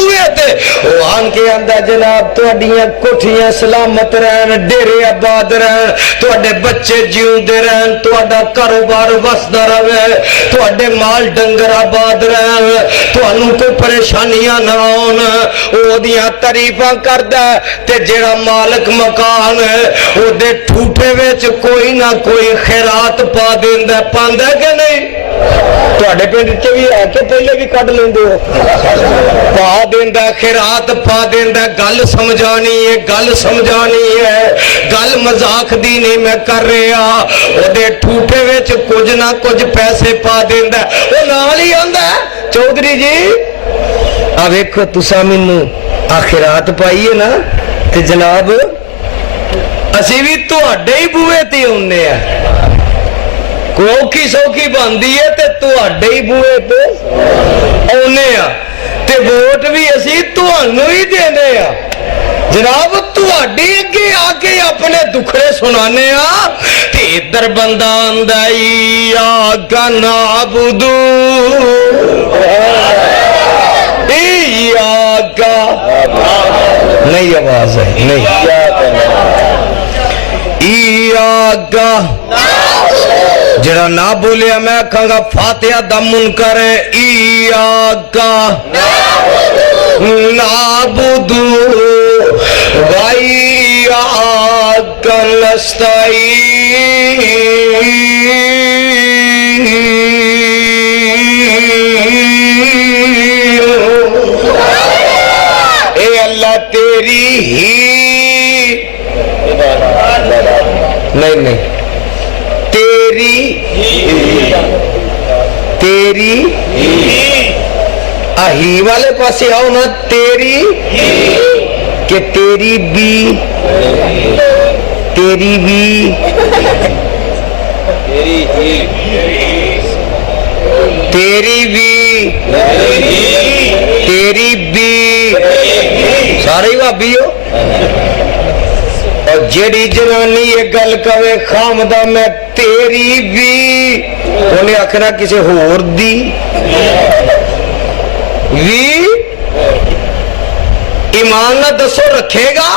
बूहे ते वो आन के आंदा जनाब तुहाडियां कोठियां सलामत रहन, डेरे आबाद रहन, तुहाडे बच्चे जीउंदे रहन, तुहाडा कारोबार वसदा रहे, तुहाडे माल डंगर आबाद रहन, तुहानू कोई परेशानियां ना आउन। ओदियां तारीफां करदा ते जेड़ा मालिक मकान ओदे ठूठे विच कोई ना कोई खैरात पा देंदा, पांदा कि नहीं? तुहाडे पिंड च भी है कि पहले भी कढ लेंदे हो? पा देंदा, खैरात पा देंदा। गल समझानी है, गल समझानी है, गल मजाक दी नहीं मैं कर रहा। ओदे ठूठे विच कुछ ना कुछ पैसे पा देंदा, वो नाल ही आंदा चौधरी जी आ वेखो तुसा मैनू आखिरात पाई है ना, ते जनाब असी भी तुहाडे ही बूहे ते आउंदे आ। कोई औखी सौखी बनदी है ते तुहाडे ही बूहे ते आउंदे आ, ते वोट भी असी तुहानू ही देने आ। जनाब तुहाडे अगे आके अपने दुखड़े सुनाने आ, ते इधर बंदा आंदा इय्याका नअबुदु इय्याका, नहीं आवाज है नहीं, इय्याका जरा ना बोलिया मैं कहूंगा फातिहा दा मुनकर है। इय्याका नअबुदु व इय्याका नस्तईन। ए अल्लाह तेरी ही नहीं नहीं तेरी तेरी आही वाले पासे आओ ना, तेरी के तेरी भी तेरी भी तेरी भी तेरी भी सारे भाभी हो। और जेड़ी जनानी ये गल कवे खामदा मैं तेरी भी, उन्हें आखना किसी होर दी भी। ईमान ना दसो रखेगा?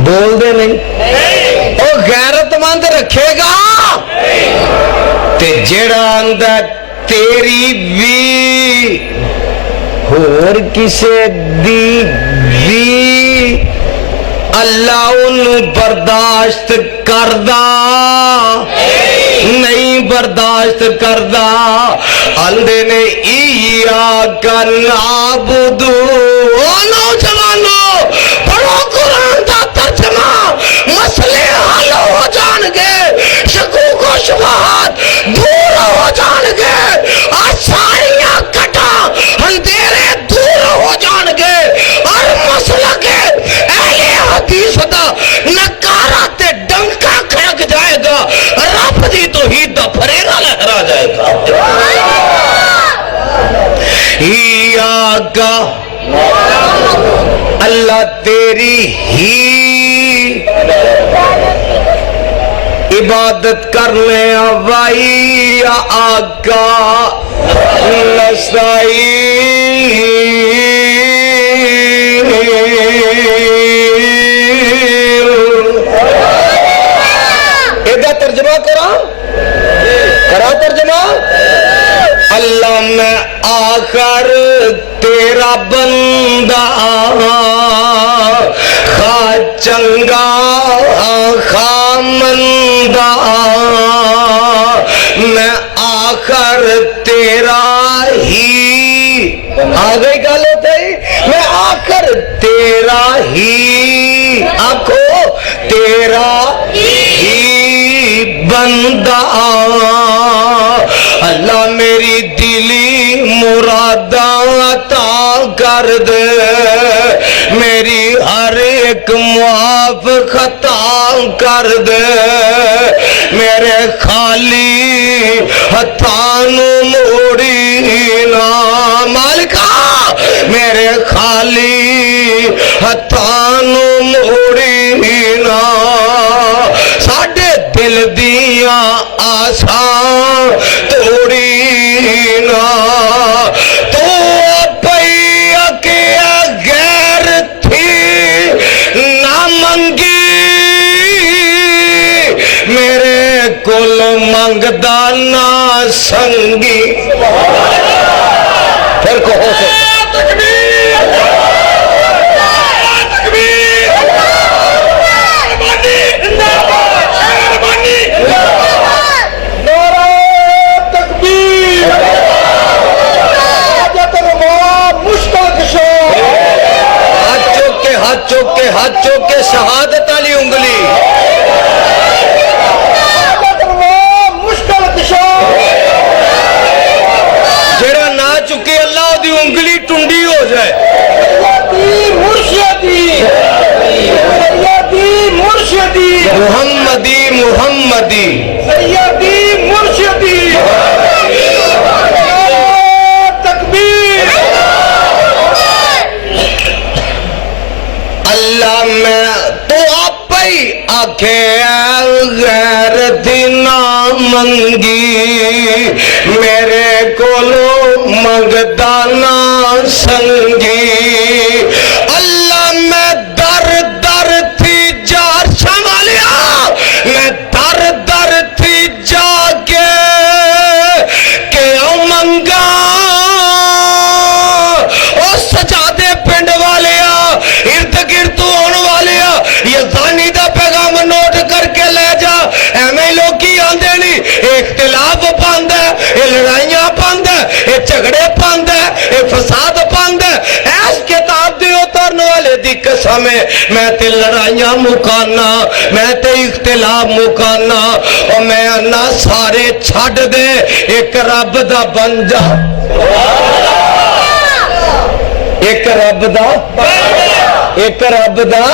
बोल दे नहीं। और गैरतमंद रखेगा? ते जेड़ा आंदा तेरी भी होर किसे दी भी, अल्लाह उन्हें बर्दाश्त करदा नहीं, बर्दाश्त करदा। आंदे ने इय्याका नअबुदु। ओ नौजवानों पढ़ो कुरान दा तर्जमा, मसले हल हो जाएंगे, शकूक व शुबहात दूर हो जाएंगे, सारियां कटा अंधेरे दूर हो जाएंगे, और मसला के अहले हदीस दा नकारा ते डंका खड़क जाएगा, रब दी तौहीद दा फरेगा लहरा जाएगा। इय्याका अल्लाह तेरी ही इबादत करने वाई आका नस्ताई। एदा तर्जमा करा करा तर्जमा। अल्लाह मैं आकर तेरा बंदा, खा चंगा खा मंदा, मैं आकर तेरा ही। आ गई गल होती, मैं आकर तेरा ही, आखो तेरा ही बंदा। अल्लाह मेरी दिली मुरादा अता कर दे, मेरी हर एक मुआफ खता कर दे, मेरे खाली हथानू मोड़ी ना मालिका, मेरे खाली हथानू मोड़ी ना। साडे दिल दियां आसां तोड़ी ना, तो पई मंगदा ना संगी। फिर कहो हाथ चौक के शहादत वाली उंगली जेड़ा ना चुके अल्लाह दी उंगली टुंडी हो जाए। मुहम्मदी मुहम्मदी अल्लाह मैं तो आप ही आखे गैरत ना मंगी मेरे कोलो मंगदा ना संगी। अल्लाह मैं दर दर थी जा संभालिया मैं दर दर थी जाके के मंगा ओ सजादे पिंड वाले इर्द गिर्द होने वाले ये जानी दा पैगाम नोट करके ले जा। एवं लोग आंदे नहीं इख्तिलाफ पांद ये लड़ाइयां पांद ये झगड़े पांद ये फसाद पांद ऐस किताब दे उतरने वाले दी कसम है मैं ते लड़ाइयां मुकाना मैं ते इख्तिलाफ मुकाना और मैं अन्ना सारे छड़ दे एक रब दा बन जा। एक रब दा एक रब दा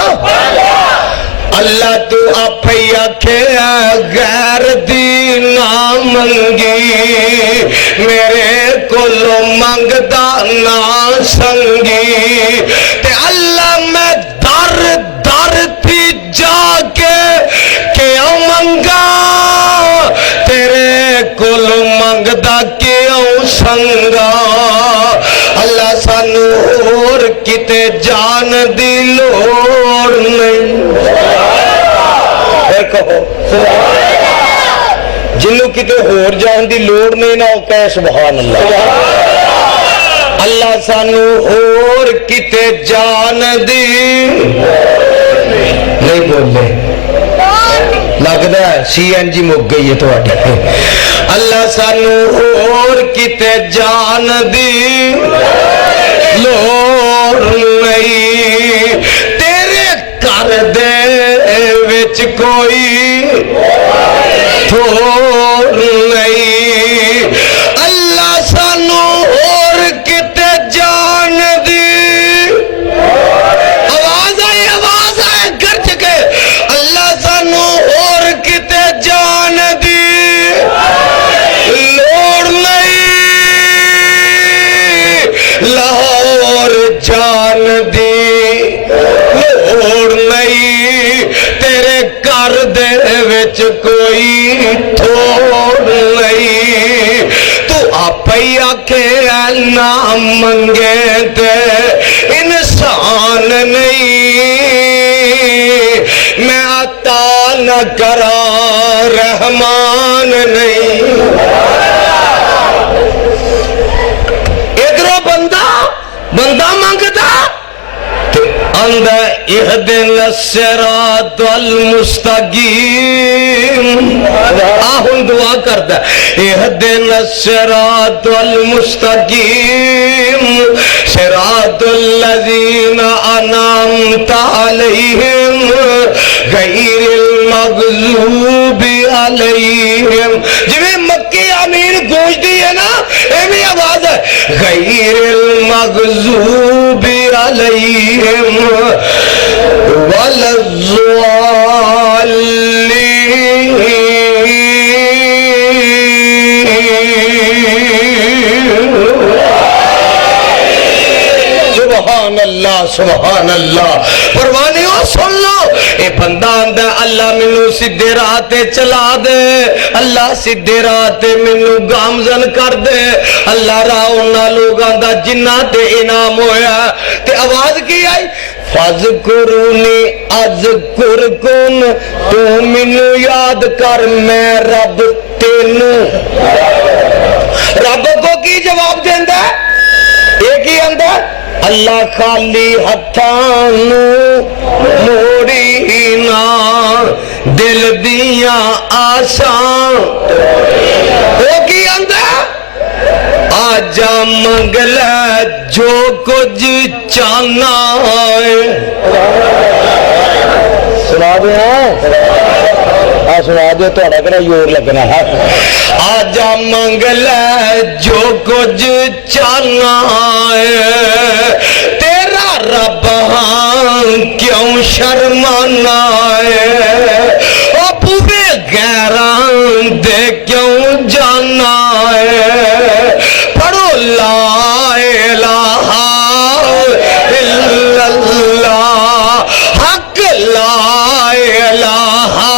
अल्लाह तू आप ही आखे गैर दी ना मंगी मेरे कोलो मंगदा ना संगी। ते अल्लाह मैं दर दर थी जाके क्यों मंगा तेरे कोलो मंगदा क्यों संगा। अल्लाह सानू होर किते जान दी लोड़ नहीं। कहो जिन्हों किते होर जान दी लोड़ नहीं ना कहे सुभान अल्लाह। अल्लाह सानू होर किते जान दी नहीं बोले लगता है CNG मुक गई है थोड़ी। अल्लाह सानू होर किते जान दी लोड़ नहीं तेरे घर दे विच कोई थोड़ नहीं। अल्लाह सानू होर किते जान दी आवाज आए गरज के अल्लाह सानू होर किते जान दी लोड़ नहीं। लाहौर जान दी लोड़ नहीं तेरे घर दे विच कोई थोड़ नहीं। तू आप ही आखे ना मंगे ते इंसान नहीं मैं आता न करा रहमान नहीं। इधरों बंदा बंदा मंगदा अंदर इहदिन सिरातल मुस्तकीम आहुन दुआ करदा इहदिन सिरातल मुस्तकीम सिरातल लज़ीना अनअमता अलैहिम गैरिल मग़ज़ूबि अलैहिम। जिवें मक्की आमीन गूंजदी है ना एवें आवाज है गैरिल मग़ज़ूबि अलैहिम वलज़्ज़ालिन। सुभान अल्लाह सुभान अल्लाह। परवानियों सुन लो ये बंदा आंदा अल्लाह मैनू सीधे राह ते चला दे अल्लाह सीधे राह ते मैनू गामजन कर दे अल्लाह राह उन्हां लोगां दा जिन्हां ते इनाम होया। ते आवाज की आई फज़कुरूनी अज़कुरकुम तू मैनू याद कर मैं रब तेनू। रब को की जवाब देंदा? एक ही आंदा, अल्लाह खाली हत्थां नूं मोड़ी ना, दिल दियां आसां। वो की आंदा? आजा मंगल जो कुछ चाहना है। सुना दे, सुना दो, थोड़ा करा जोर लगना है। आजा मंगल जो कुछ चाहना है, तेरा रब हाँ क्यों शर्माना है। ओ बुवे गैरां दे क्यों जाना है। पढ़ो ला इलाहा इल्लल्लाह, हक ला इलाहा।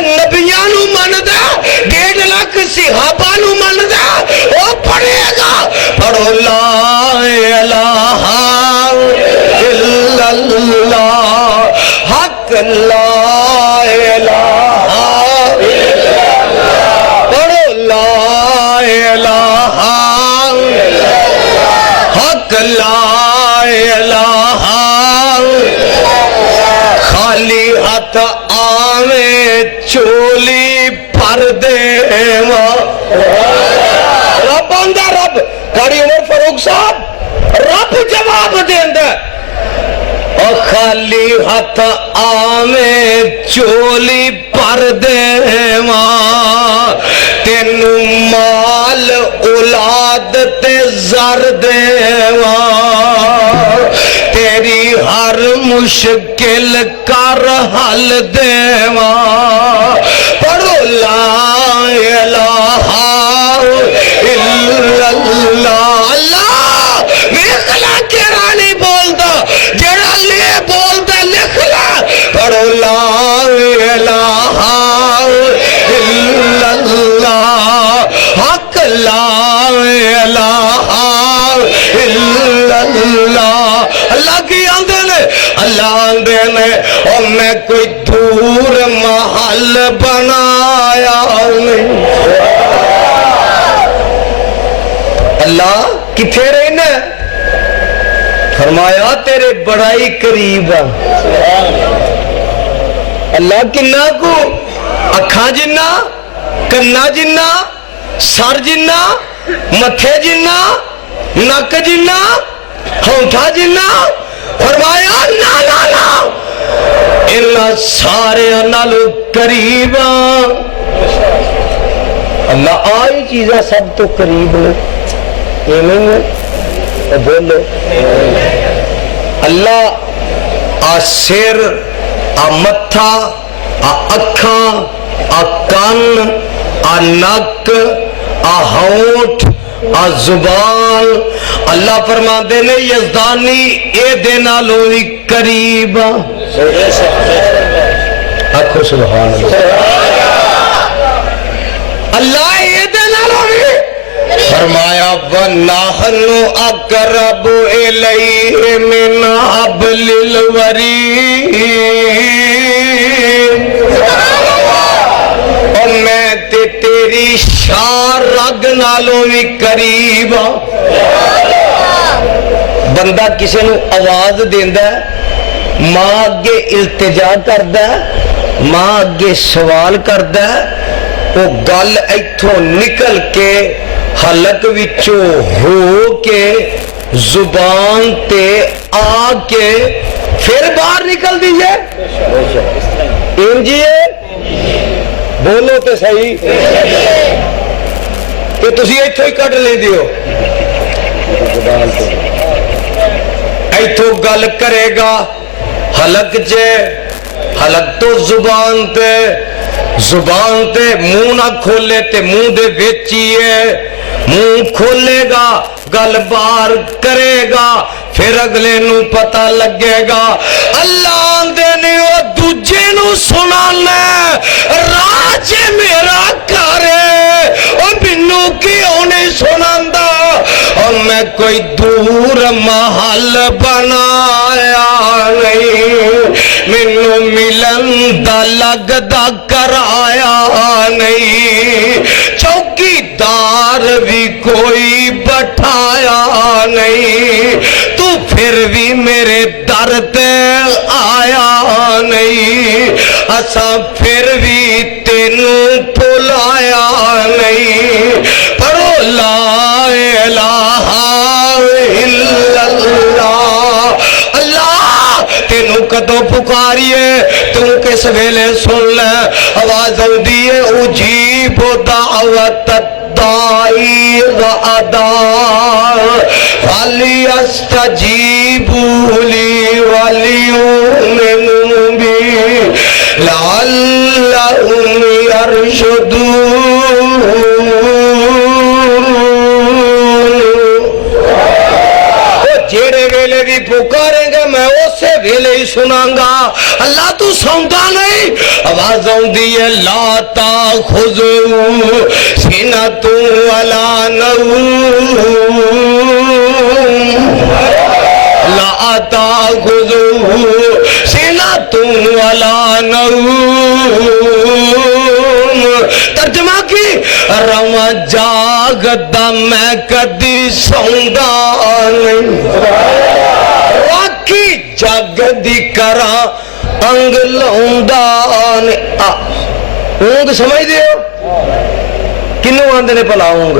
नबियां नू मनदा, 1.5 लाख सिहाबा नू मनदा, ओ पढ़ेगा। पढ़ो ला इलाहा इल्लल्लाह, हक ला इलाहा इल्लल्लाह। पढ़ो ला इलाहा हक ला इलाहा। खाली हाथ आवे चोली भर देवा। रब आंदा, रब गाड़ी उमर फारूक साहब, रब जवाब देंदा। और खाली हाथ आवे चोली भर देवा, तेनू माल औलाद ते जर देवा, तेरी हर मुश्किल कर हल देवा। पढ़ो ला इलाहा इल्लल्लाह। अल्लाह लिखला केड़ा नहीं बोलदा, जेड़ा ले बोलदा लिखला। पढ़ो ला इलाहा इल्लल्लाह, हक ला इलाहा इल्लल्लाह। अल्लाह की आंदे ने, अल्लाह आंदे ने, और मैं कोई दूर महल बनाया नहीं। अल्लाह किथे रहना? फरमाया तेरे बड़ाई करीब आ। अल्लाह किन्ना को? अखा जिन्ना, कन्ना जिन्ना, सर जिन्ना, मथे जिन्ना, नक जिन्ना, होठा जिन्ना। फरमाया ना ना ना, इन्ना सारे नालों करीब। अल्लाह आई चीज़ा सब तो करीब ने, तो बोलो अल्लाह आ सिर, आ मत्था, आ अखा, आ कान, आ नक, आ होठ, आ जुबान। अल्लाह फरमाते ने यज़दानी ए दे नालों भी करीब। आखो सुभान अल्लाह ए दे नालों भी। फरमाया वन्नाहनु अक़रबु इलैहि मिन हब्लिल वरीद। और मैं ते तेरी शार रग नालों भी करीब। बंदा किसी नू आवाज देंदा, मां अगे इल्तिजा करदा, मां अगे सवाल करदा, वो गल इथों निकल के हलक विचों हो के जुबान ते आके फिर बाहर निकल दीजिए। इंजी बोलो तो सही कि तुसी इथों ही कट ले दियो। इथों गल करेगा हलक च, हलक तो जुबान ते, जुबान ते मुंह ना खोले ते मुंह दे विच ही है। मुंह खोलेगा गल बाहर करेगा, फिर अगले नू पता लगेगा। अल्लाह आंदे ने ओ दूजे नू सुनाना राज मेरा घर, ओ मैनू क्यों नहीं सुनांदा। और मैं मैं कोई दूर महल बनाया नहीं, मैनू मिलन दा लगदा कराया नहीं, चौकीदार भी कोई बैठाया नहीं, तू फिर भी मेरे दर ते आया नहीं, असा फिर भी तेनू भुलाया नहीं। पढ़ो ला इलाहा इल्लल्लाह। अल्लाह तेनू कदों पुकारिए तू किस वेले सुन ले, आवाज आउंदी है उजीब दावत दाई अदा वाली अस्तजीबू ली वलियुमिनु बी लअल्लहुम यरशुदून। जेड़े वेले भी पुकारेंगे मैं उसे वेले ही सुनांगा। अल्लाह तू सौंदा नहीं। आवाज आउंदी है लाता खुजू सीना तू अला नऊ, लाता खुजू सीना तू अला नऊ। तर्जमा की रवा जागदा मैं कदी सौंदा नहीं, राखी जागदी करा अंग लाउंदा नहीं। ऊंग समझदे हो किनू आंदे ने भला ऊंग?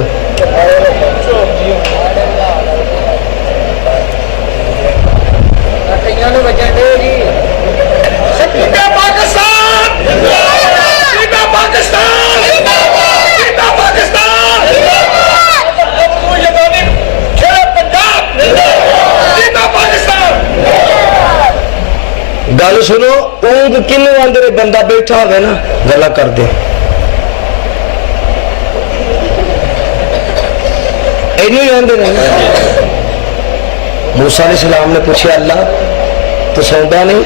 गल सुनो, ऊंग किनू आंदे ने? बंदा बैठा होवे ना गला कर दे, इनू ही आंदे ने। मूसा अलैहिस्सलाम ने पूछा अल्लाह तो सौंदा नहीं?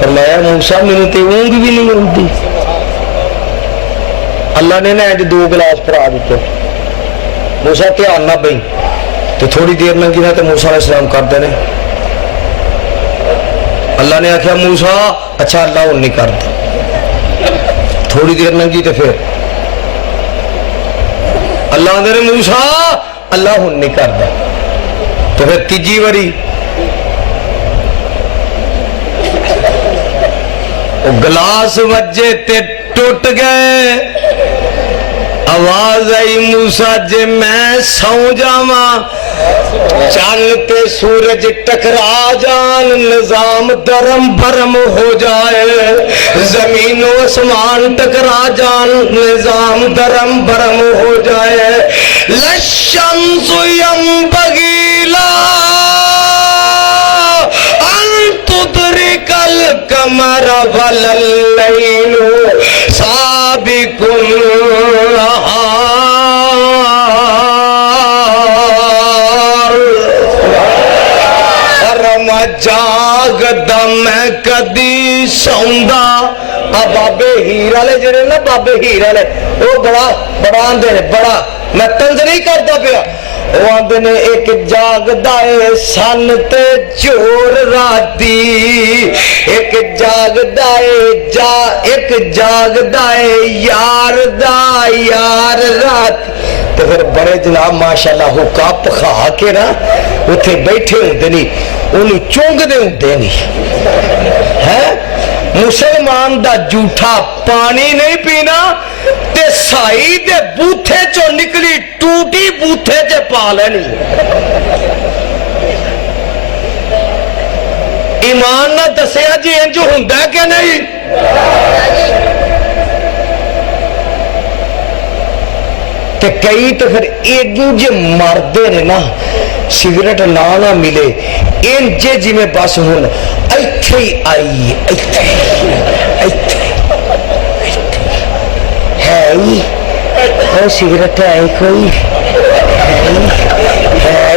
फरमाया मूसा मैनू तो ऊंग भी नहीं आती। अल्लाह ने ना अज 2 गिलास भरा दिते। मूसा ध्यान ना बई तो थोड़ी देर लंघी ना तो मूसा अलैहिस्सलाम करते ने। अल्लाह ने आख्या मूसा अच्छा अल्लाह हूं नहीं करता। थोड़ी देर लंघी तो फिर अल्लाह आंदे ने मूसा अल्लाह हूं नहीं करता। तो फिर तीजी बारी गिलास वजे ते टुट गए। आवाज आई मूसा जे मैं सौ जावा चंद ते सूरज टकरा जान, निजाम दरम भरम हो जाए, जमीन आसमान टकरा जान, निजाम दरम भरम हो जाए। लशम्सु यंबगीला अन तुदरिकल कमर वलल लैलु साबिकुन जागदा मैं कदी सौंदा। बाबे हीर वाले जेडे ना, बाबे हीर वाले वो बड़ा आंदे ने, बड़ा मैं तंज नहीं करता पिया। वो आंदे ने एक जागदा है सन ते चोर राती, एक जागदा है एक जागदा है यार दा यार रात। तो फिर बड़े जनाब माशाअल्लाह हुक्का पखा के ना उथे बैठे होंदे नहीं, उन्हें चुंगदे होंदे नहीं है। मुसलमान दा जूठा पानी नहीं पीना ते साई दे बूथे चो निकली टूटी बूथे च पा लेनी। ईमान ना दसिया जी इंज हुंदा कि नहीं? ते कई तो फिर एडू जे मरदे ने ना, सिगरेट ना मिले इंजे जिमें बस हुन इत्थे ही आई इत्थे है सिगरेट है कोई है।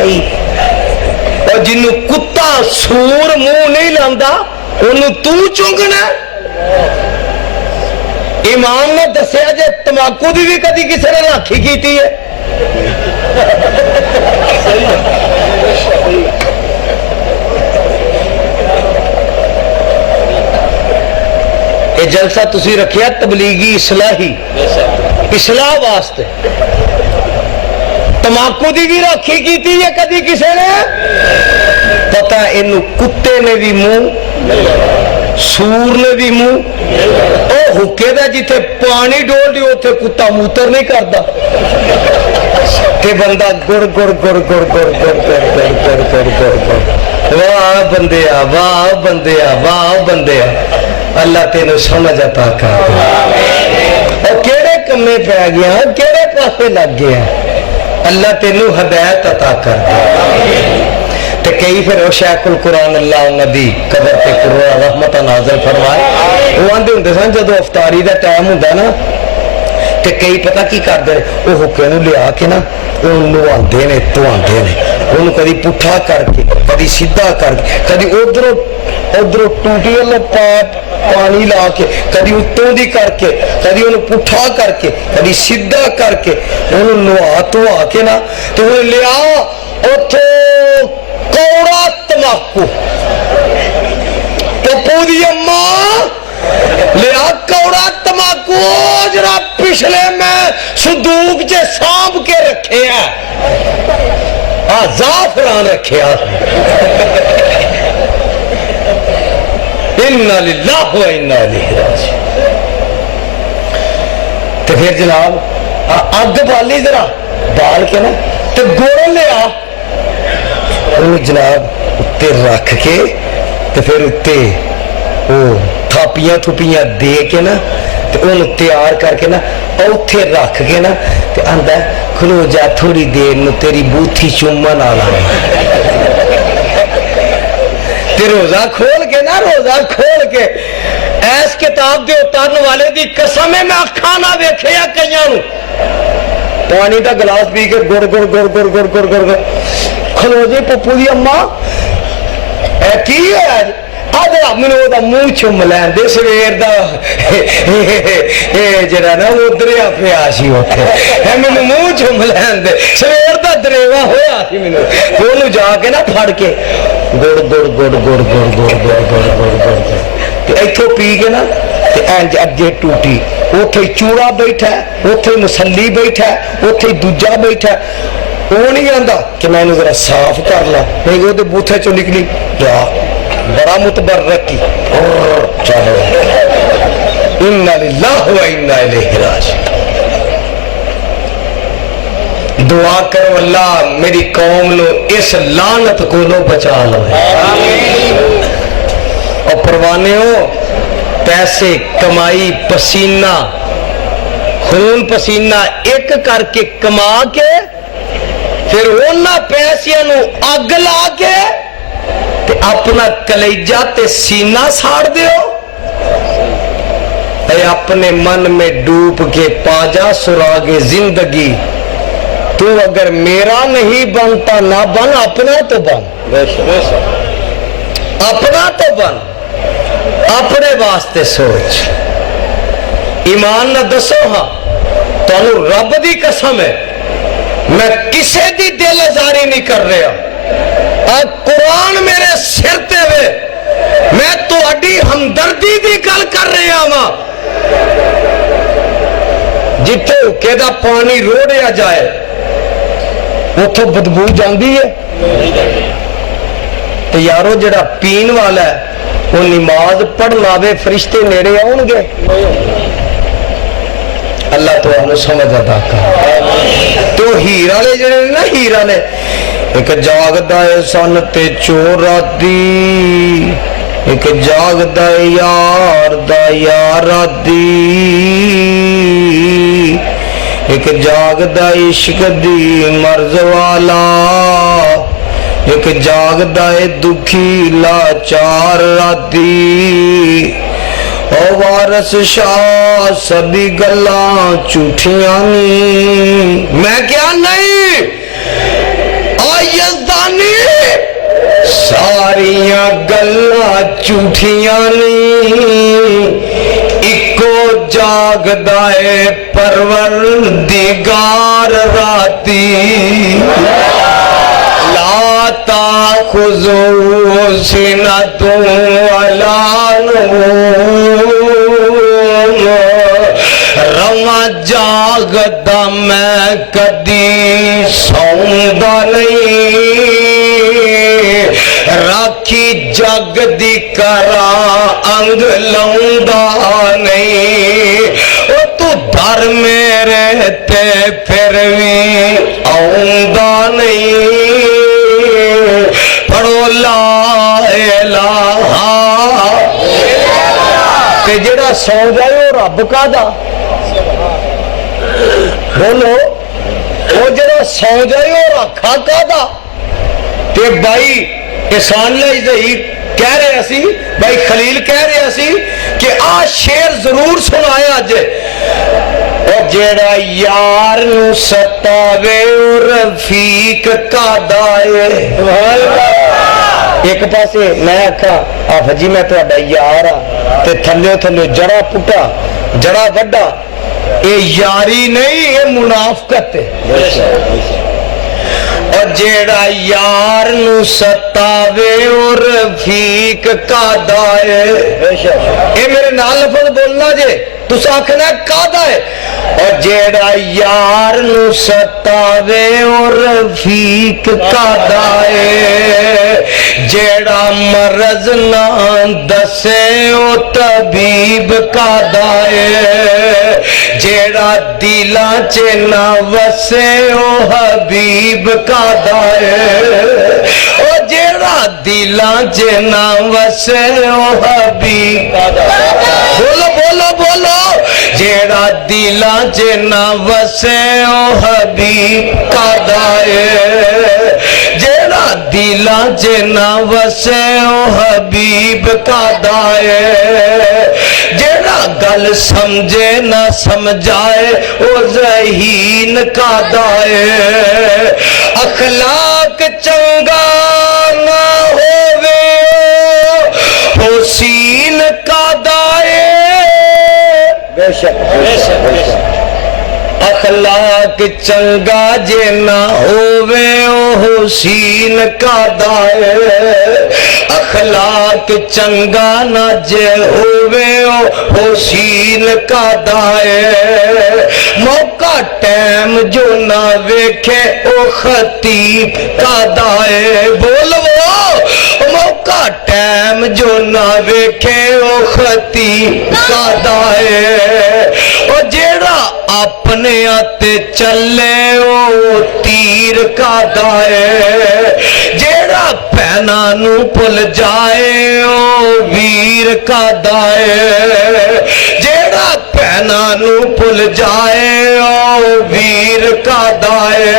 और जिन्नू कुत्ता सूर मुंह नहीं लांदा उन्नू तू चुंगना। इमाम ने दसिया जे तंबाकू की भी कदी किसी ने राखी की है। जलसा तुसी रखिया तबलीगी इस्लाही इस्लाह वास्ते। तमाकू की भी राखी की है कदी किसी ने? पता इनू कुत्ते ने भी मुंह, सूर ने भी मुंह। ओ हुक्के दा जिथे पानी डोल दी उथे कुत्ता मूत्र नहीं करता कि बंदा गुड़ गुड़ गुड़ गुड़ गुड़ गुड़ गुड़ गुड़ गुड़ गुड़ गुड़ गुड़। वाह बंदे वाह बंदे वाह बंदे। अल्लाह तेनू समझ अता कर। और केड़े कम्मे पै गया, केड़े पासे लग गया, अल्लाह तेनू हदायत अता कर दे। ते कई फिर शेखुल कुरान अल्लाह नबी कबर ते कुरान रहमत नाज़िल फरमाए। वो आंदे हुंदे सन जदों अफतारी दा टाइम हुंदा ना ते कई पता की करदे, वो हुक्के नूं लिया के ना नहांदे ने धुआंदे ने, उन्होंने कदी पुठा करके कदी सीधा करके कदी उधरों उधरों टूटी वाला पानी ला के कदी उत्तों दी करके कदी उन्हें पुठा करके कदी सीधा करके उन्होंने नुआ धुआ के ना तो उन्हें लिया उतो कौड़ा तमाकू। पप्पू दी अम्मा लिया कौड़ा तमाकू जरा पिछले मैं संदूक च सांभ के रखे जाफरान रखे। इन्ना लिल्लाहि व इन्ना इलैहि राजिऊन। तो फिर जनाब अग बाली जरा बाल के ना तो गुड़ लिया जनाब उत्ते रख के तो फिर उत्ते वो थापियां थुपियां दे के ना तो उन्हें तैयार करके ना उथे रख के ना तो आंदा खलो जा थोड़ी देर न तेरी बूथी चुम्मन आला। ते रोजा खोल के ना रोजा खोल के ऐस किताब दे उतारन वाले दी कसम है मैं अखा ना वेखिया कईयां नूं पानी दा गिलास पी के गुड़ गुड़ गुड़ गुड़ गुड़ गुड़ गुड़ खलो जी पप्पू दी अम्मा की है आदरा मैनू ओदा मुंह चुम लैन दे सवेर दा जरा ना वो दरिया पिया सी उत्थे मैनू मुंह चुम लैन दे सवेर दा दरेवा होया सी मैनू ओनू जाके ना फड़ के गुड़ गुड़ गुड़ गुड़ गुड़ गुड़ गुड़ गुड़ गुड़ गुड़ ते इथों पी के ना ते इंज अगे टूटी उथे चूड़ा बैठा उथे मुसल्ली बैठा उथे दूजा बैठा। वो नहीं आंदा कि मैं जरा साफ कर ला नहीं वो बूथे चो निकली बड़ा मुतबर्रक की। चलो इन्ना लिल्लाहि व इन्ना इलैहि राजिऊन। दुआ करो अल्लाह मेरी कौम नो इस लानत को लो बचा लो। और परवाने हो पैसे कमाई पसीना खून पसीना एक करके कमा के फिर उन्हां पैसियां नू अग ला के ते अपना कलेजा ते सीना साड़ दियो। अपने मन में डूब के पाजा सुरागे जिंदगी तू अगर मेरा नहीं बनता ना बन अपना तो बन अपना तो बन अपने वास्ते सोच। ईमान ना दसो हाँ तुहानू रब दी कसम है मैं किसे दी दिल आजारी नहीं कर रहा। कुरान मेरे सिर ते वे मैं तुहाडी हमदर्दी दी गल कर रहा वा। जिथे हुक्के दा पानी रोड़िया जाए उथों बदबू जाती है तो यारो जड़ा पीन वाला है वो नमाज पढ़ लावे फरिश्ते नेड़े आउणगे। अल्लाह तो समझ अता कर। तो हीर वाले जड़े ना हीर वाले एक जागदा है सन ते चोर राती एक जागदा है यार दा यार राती एक जागदा इश्क दी मर्ज वाला एक जागदा है दुखी लाचार राती। ओ वारस शाह सभी गल्लां झूठियां नी मैं क्या नहीं यज़दानी सारियां गल्लां झूठियां नी इको जागदा है परवरदिगार राती। ला ताख़ुज़ुहु सिनतुन वला नूम मैं कदी सौंदा नहीं, राखी जग दी करा अंग लौंदा नहीं। ओ तू दर मेरे ते फिर भी आउंदा नहीं, पढ़ो ला इलाहा। ते जेड़ा सौ जाए वो रब कादा, बोलो वो जेड़ा सौ जाए वो राखा कादा। ते भाई किसान लई कह रहे सी, भाई खलील कह रहे सी कि आ शेर जरूर सुनाए अज। और जेड़ा यार नू सतावे और रफीक कादा है। एक पासे मैं आखा आफ जी मैं तुहाडा यार आ, ते थल्ले थल्ले जड़ा पुट्टा जड़ा वड्डा, ये यारी नहीं ये मुनाफकत है। और जेड़ा यार नू सतावे और रफीक कादा है, ये मेरे नाल लफज बोलना जे तुस आखना कादा है। और जेड़ा यार नू सतावे और रफीक कादा है, जेड़ा मरज ना दसे ओ तबीब कादा है, जेड़ा दिला च ना वसे ओ हबीब कादा है। ओ जेड़ा दिला च ना वसे ओ हबीब कादा है। बोलो बोलो बोलो, जेड़ा दिला च ना वसे ओ हबीब कादा है, जेड़ा दिला च ना वसे ओ हबीब कादा है, जेड़ा गल समझे ना समझाए ओ ज़हीन कादा है, अखलाक चंगा ना होवे ओ हुसीन कादा है। बेशक बेशक बेशक अखलाक चंगा जे ना होवे ओ हुसीन कादा है, अखलाक चंगा ना जे होवे ओ हुसीन कादा है, मौका टाइम जो ना वेखे ओ खतीब कादा है। बोलो मौका टाइम जो ना वेखे ओ खतीब कादा है। ओ जेड़ा अपने आते चले ओ तीर कादा है, जेड़ा पैना नू भुल जाए ओ वीर कादा है, जेड़ा पैना नू भुल जाए ओ वीर कादा है।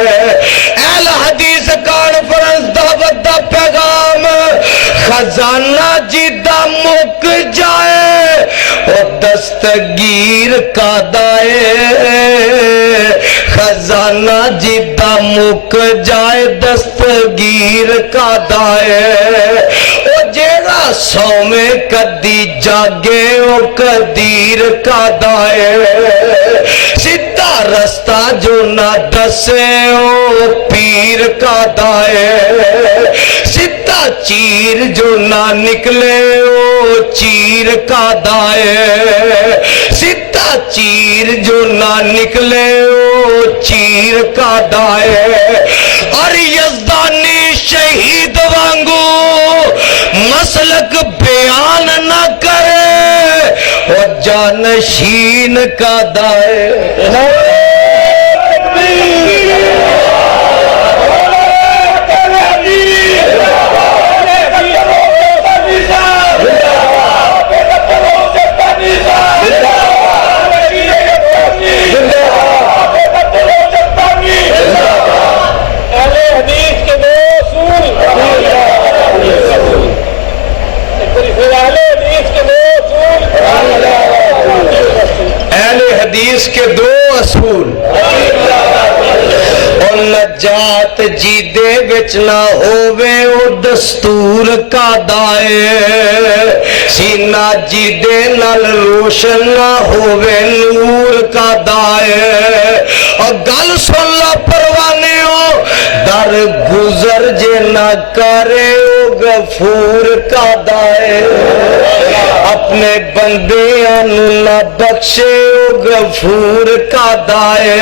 अहल हदीस कॉन्फ्रेंस दा वड्डा पैगाम, खजाना जिदा मुक जाए ओ दस्तगीर कादा है, खजाना जिदा मुक जाए दस्तगीर कादा है। ओ जेड़ा सौवे कदी जागे ओ कदीर कादा है, सीधा रास्ता जो ना दसे ओ पीर कादा है, सीधा चीर जो ना निकले ओ चीर कादा है, सीधा चीर जो ना निकले ओ चीर कादा है। और यज़दानी शहीद वांगू मसलक बयान ना करे ओ जानशीन कादा है। हदीस के दो असूल, और नजात जीदे विच ना होवे ओ दस्तूर कादा है, सीना जीदे नाल रोशन ना होवे नूर कादा है। और गल सुन ला परवाने हो, दर गुजर जे न करे ओ गफूर का दाए अपने बंदियां नू न बख्शे ओ गफूर का दाए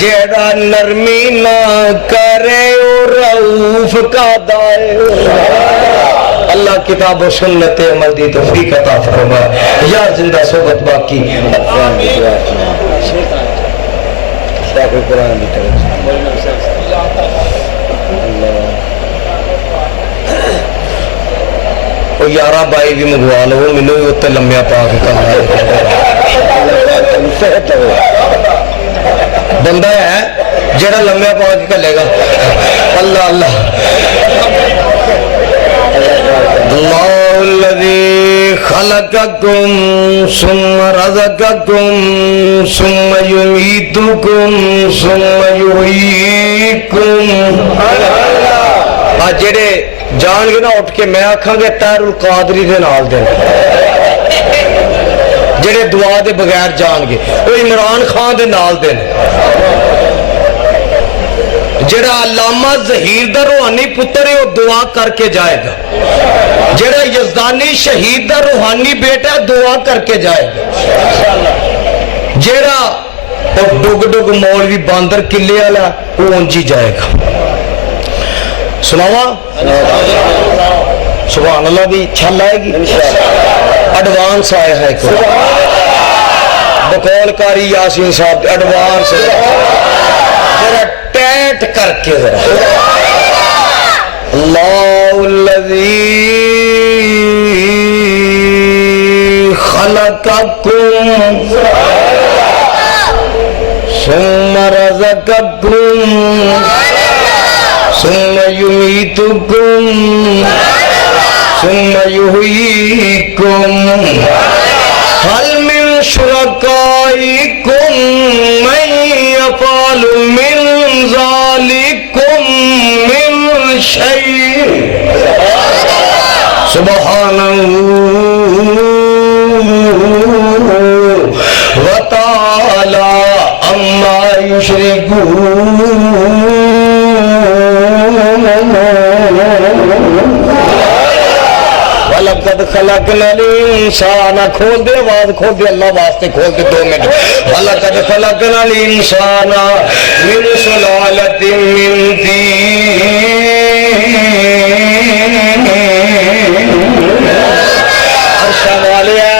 जेड़ा नरमी न करे ओ रऊफ का दाए अल्लाह किताब और सुन्नत अमल दी तौफीक अता फरमाए या जिंदा सोबत बाकी कुरान की तरफ यारा बाई भी मंगवा लो मैनू भी उत्ते लम्बिया पा के करना बंदा है जेड़ा लम्बिया पा के कलेगा अल्लाह अल्लाह खलककुम सुम्मा रज़क़कुम सुम्मा युमीतुकुम सुम्मा युहयीकुम जेड़े जान ना उठ के मैं आखांगे तैरुल कादरी दे नाल दे जेड़े दुआ दे बगैर जान वो इमरान खान दे नाल दे जेड़ा अल्लामा ज़हीर दा रूहानी पुत्र है वो दुआ करके जाएगा जेड़ा यज़दानी शहीद दा रूहानी बेटा दुआ करके जाएगा जेड़ा डुग डुग मौलवी बांदर किले वाला वो उंजी जाएगा सुनावा सुभान अल्लाह भी छल आएगी एडवांस आया है बकौलकारी यासीन साहब एडवांस जरा टैट करके जरा अल्लाहुल्लज़ी खलक़कुम सुम्मा रज़क़कुम सुम्मा युमीतुकुम सुम्मा युहयीकुम हल मिन शुरकाइकुम मन यफ़अलु मिन ज़ालिकुम मिन शै सुब्हानहू व तआला अम्मा युश्रिकून वलक़द खलक़नल इंसान खोल दे आवाज खोल दे अल्लाह वास्ते खोल दे 2 मिनट वलक़द खलक़नल इंसान मिन सुलालतिन मिन तीन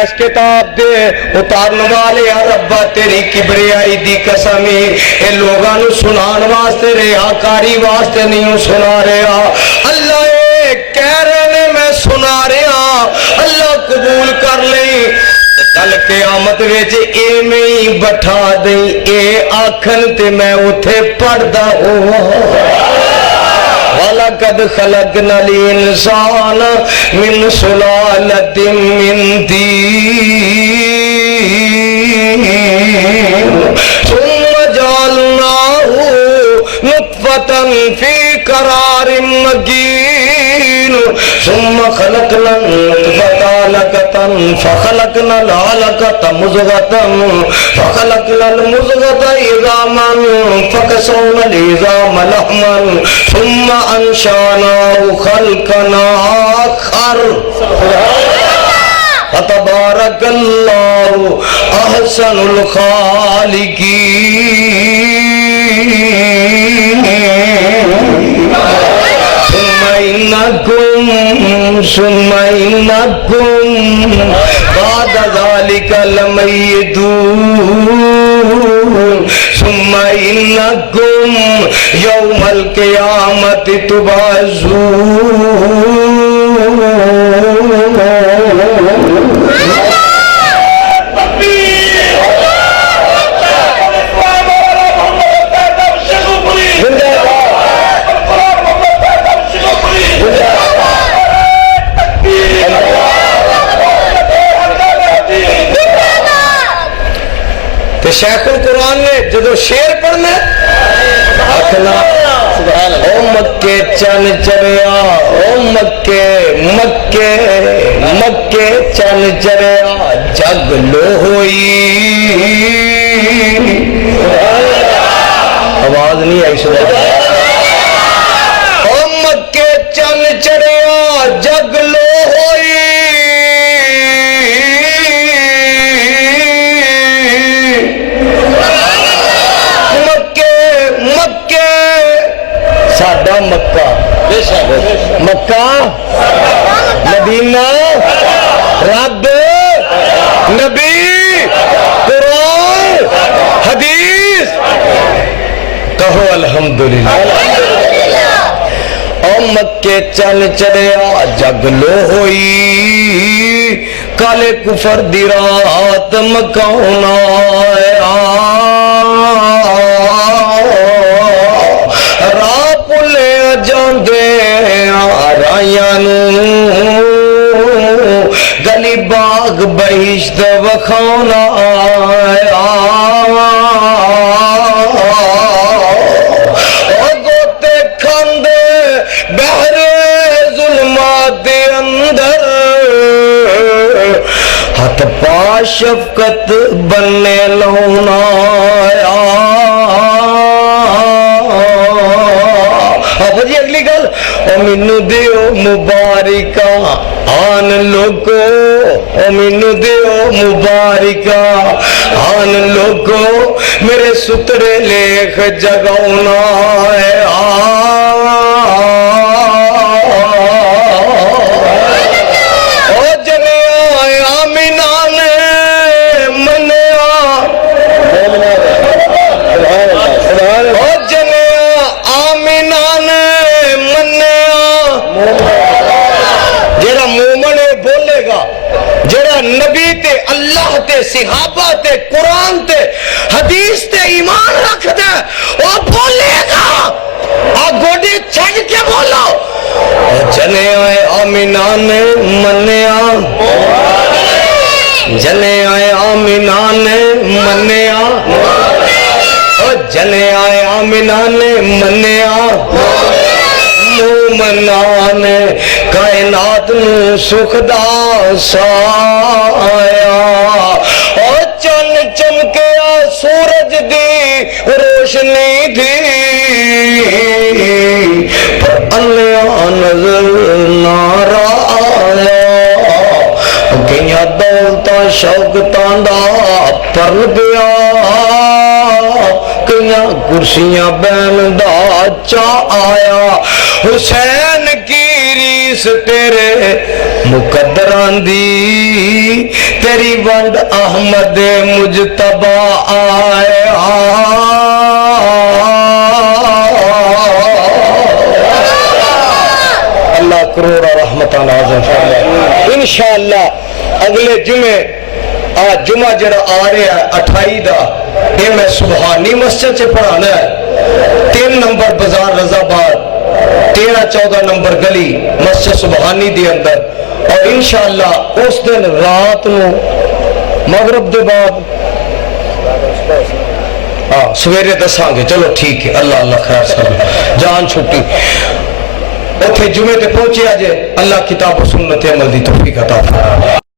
इस किताब दे उतारन वाले रब्बा तेरी किबरियाई दी कसम ए लोगां नू सुनान वास्ते रियाकारी वास्ते नहीं सुना रहा अल्लाह कह रहे ने मैं सुना रहा अल्लाह कबूल कर ले कल क़यामत विच एवें ही बैठा दे ए आखन ते मैं उथे पढ़दा होवां वलक़द खलक़नल इंसान मिन सुलालतिन मिन तीन सुम्मा जअलनाहु नुत्फ़तन फी क़रारिन मकीन सुम्मा खलक़नल नुत्फ़ता अलक़तन फ़ख़लक़नल अलक़ता मुज़ग़तन फ़ख़लक़नल मुज़ग़ता इज़ामन फ़कसौनल इज़ाम लहमन सुम्मा अंशानाहु खल्क़न आख़र फ़तबारकल्लाहु अहसनुल ख़ालिक़ीन सुम्मा इन्नकुम बाद ज़ालिका लमय्यतून सुम्मा इन्नकुम यौमल क़ियामति तुबअसून शेखुल कुरान ने जो शेर पढ़ना आखना ओ मक्के चन चरिया ओ मक्के मक्के मक्के चन चरिया जग लो होई आवाज नहीं आई सुना चन चढ़िया जग लो होई मक्के मक्के साडा मक्का मक्का मदीना रब नबी कुरान हदीस कहो अल्हम्दुलिल्लाह। ओ मक्के चल चढ़िया जग लो होई काले कुफर दी रात मकाउना राह भुले जांदे राइयां गली बाग बहिश्त वखाना गोते खांदे बहरे जुल्मात दे अंदर हथ पा शफकत बनने लौना जी अगली गल मैनू दियो मुबारिका आन लोगो मैनू दियो मुबारिका आन लोगो मेरे सुतरे लेख जगाउना है ओ जनिया आमिना ने मनिया ओ जनिया आमिना ने जेड़ा मोमन बोलेगा जेड़ा नबी ते अल्लाह ते सिहाबा ते कुरान ते हदीस ते ईमान रखदा वो बोलेगा आ गोडी छड़ के बोलो जने आए आमिना ने मन्या जने आए आमिना ने मन्या ओ जने आए आमिना ने मन्या मोमनान कायनात नू सुख दा साया ओ चन चमकिया सूरज दी रोशनी दी पर अन्या नजर नारा आया कईया दौलतां शौकतां दा परल गया कईया कुर्सियां बैन दा चा आया हुसैन की रीस तेरे मुकद्दरां दी तेरी वंड अहमद मुजतबा आया अल्लाह करोड़ रहमतां नाज़िल फरमाए इंशाअल्लाह अगले जुमे आज जुमा जरा आ रहा है 28 का ये मैं सुबहानी मस्जिद से पढ़ाना है 3 नंबर बाजार रजाबाद 13-14 नंबर गली मस्जिद सुबहानी दे अंदर और इंशाअल्लाह उस दिन रात को मगरब के बाद हाँ सवेरे दसांगे चलो ठीक है अल्लाह अल्लाह खैर सब जान छुट्टी उथे जुमे ते पहुंचे अजे अल्लाह किताब सुन्नत अमल दी तौफीक अता फरमाए।